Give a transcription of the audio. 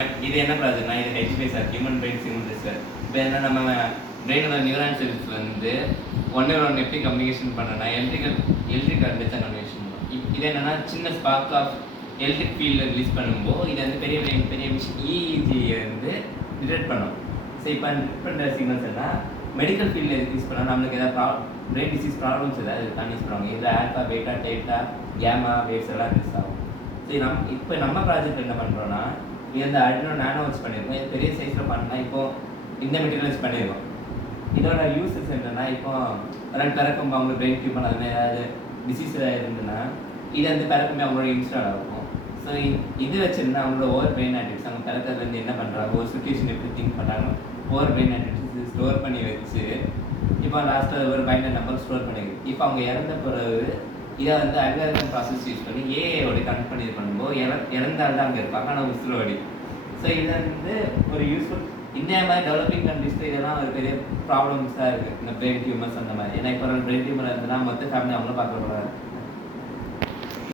இது என்ன ப்ராஜெக்ட்னா இது HPS sir human brain simulator sir. இப்போ என்ன நம்ம பிரெயினோட நியூரான் செல்ஸ் வந்து ஒன்று எப்படி கம்யூனிகேஷன் பண்ணனா எலக்ட்ரிக் கரண்ட் தான் கம்யூனிகேஷன் பண்ணும். இது என்னன்னா சின்ன ஸ்பார்க் ஆஃப் எலக்ட்ரிக் ஃபீல்டில் ரிலீஸ் பண்ணும்போது இது வந்து பெரிய மிஷின் இஇஜியை வந்து டிடெக்ட் பண்ணும். ஸோ இப்போ டிஃப்ரெண்ட் சிக்னல்ஸ் எல்லாம் மெடிக்கல் ஃபீல்டில் யூஸ் பண்ணால் நம்மளுக்கு ஏதாவது பிரெயின் டிசீஸ் ப்ராப்ளம்ஸ் ஏதாவது இருக்கான்னு யூஸ் பண்ணுவாங்க. இதில் ஆல்ஃபா பீட்டா டெல்டா கேமா வேவ்ஸ் எல்லாம் யூஸ் ஆகும். ஸோ இப்போ நம்ம ப்ராஜெக்ட் என்ன பண்ணுறோன்னா இது வந்து அடினோ நானோ வச்சு பண்ணியிருக்கோம். இது பெரிய சைஸில் பண்ணால் இப்போது இந்த மெட்டீரியல்ஸ் பண்ணியிருக்கோம். இதோட யூஸஸ் என்னென்னா இப்போ பிறக்கும் அவங்களுக்கு பிரெயின் டியூமர் அது மாதிரி ஏதாவது டிசீஸ் ஏதாவது இருந்ததுன்னா இது வந்து பிறக்குமே அவங்களோட இன்ஸ்டால் ஆகும். ஸோ இது வச்சுருந்தா அவங்களோட ஓவர் பிரெயின் ஆக்டிவிட்டிஸ் அவங்க பிறக்கிறதுலேருந்து என்ன பண்ணுறாங்க, ஒரு சுச்சுவேஷன் எப்படி திங்க் பண்ணுறாங்க, ஓவர் பிரெயின் ஆக்டிவிட்டிஸ் ஸ்டோர் பண்ணி வச்சு இப்போ லாஸ்ட்டாக ஒரு பைண்டர் நம்பர் ஸ்டோர் பண்ணிருக்கு. இப்போ அவங்க இறந்த பிறகு இதை வந்து அல்காரிதம் ப்ராசஸ் யூஸ் பண்ணி ஏஐயோட கனெக்ட் பண்ணி பண்ணும்போது இறந்தால் தான் அங்கே இருப்பாங்க, ஆனால் உசுரோடி. ஸோ இதை வந்து ஒரு யூஸ்ஃபுல் இந்தியா மாதிரி டெவலப்பிங் கண்ட்ரீஸில் இதெல்லாம் ஒரு பெரிய ப்ராப்ளம்ஸாக இருக்குது. இந்த பிரெயின் டியூமர்ஸ் அந்த மாதிரி. ஏன்னா இப்போ பிரெயின் டியூமர் இருந்ததுன்னா மொத்த ஃபேமிலி அவங்களும் பார்க்க போகிறாங்க.